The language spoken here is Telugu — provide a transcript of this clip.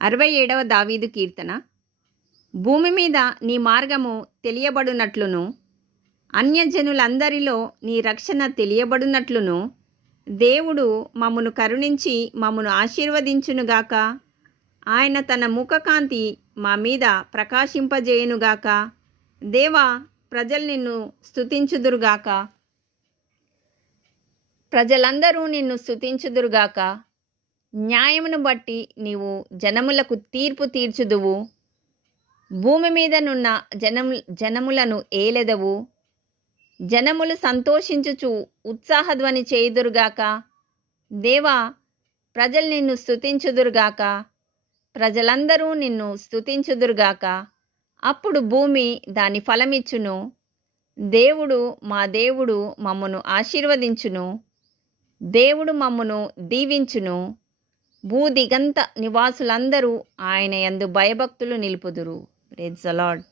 67వ దావీదు కీర్తన. భూమి మీద నీ మార్గము తెలియబడునట్లును, అన్యజనులందరిలో నీ రక్షణ తెలియబడునట్లును, దేవుడు మమ్మును కరుణించి మమ్మును ఆశీర్వదించునుగాక. ఆయన తన ముఖకాంతి మా మీద ప్రకాశింపజేయునుగాక. దేవా, ప్రజలు నిన్ను స్తుతించుదురుగాక. ప్రజలందరూ నిన్ను స్తుతించుదురుగాక. న్యాయమును బట్టి నీవు జనములకు తీర్పు తీర్చుదువు. భూమి మీదనున్న జనములను ఏలెదవు. జనములు సంతోషించుచు ఉత్సాహధ్వని చేయుదురుగాక. దేవా, ప్రజలు నిన్ను స్తుతించుదురుగాక. ప్రజలందరూ నిన్ను స్తుతించుదురుగాక. అప్పుడు భూమి దాని ఫలమిచ్చును. దేవుడు మా దేవుడు మమ్మును ఆశీర్వదించును. దేవుడు మమ్మును దీవించును. భూదిగంత నివాసులందరూ ఆయన యందు భయభక్తులు నిలుపుదురు. Praise the lord.